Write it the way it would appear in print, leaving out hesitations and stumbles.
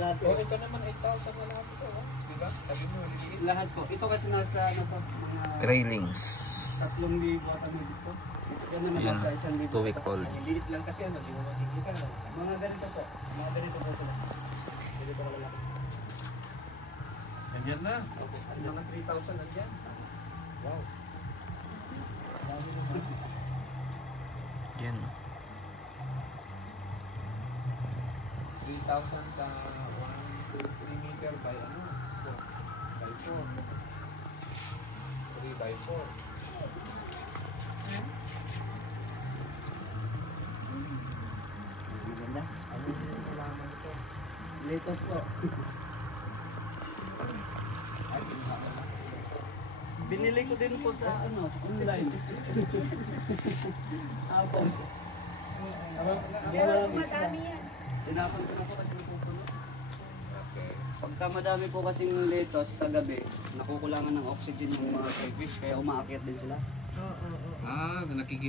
dati. O, ito naman 8,000 na lahat ito, ha? Diba? Sabi mo, liliit. Lahat po. Ito kasi nasa ano to, mga Trailings. 3,000 at ano dito. Yan naman Yan, nasa 1,000. 2 week old. Liliit lang kasi ano, di mo makikita. Mga ganito po. Mga ganito po sila. Ganito ko lalaki. Nandiyan na. Mga 3,000 nandiyan. Wow. Yan. 3,000 sa 1, 2, 3 meter by ano? By 4. 3 by 4. Ganda. Ano yung nalaman ito? Latest po. Ay, kinuha mo na. Binili ko din po sa ano, online. Tapos, Pero madami yan. tinapon ko na po kasi napupuno. Okay. Pagka madami po kasing lettuce sa gabi, nakukulangan ng oxygen yung mga crayfish, kaya umaakyat din sila. Oo. Ah, nakikita.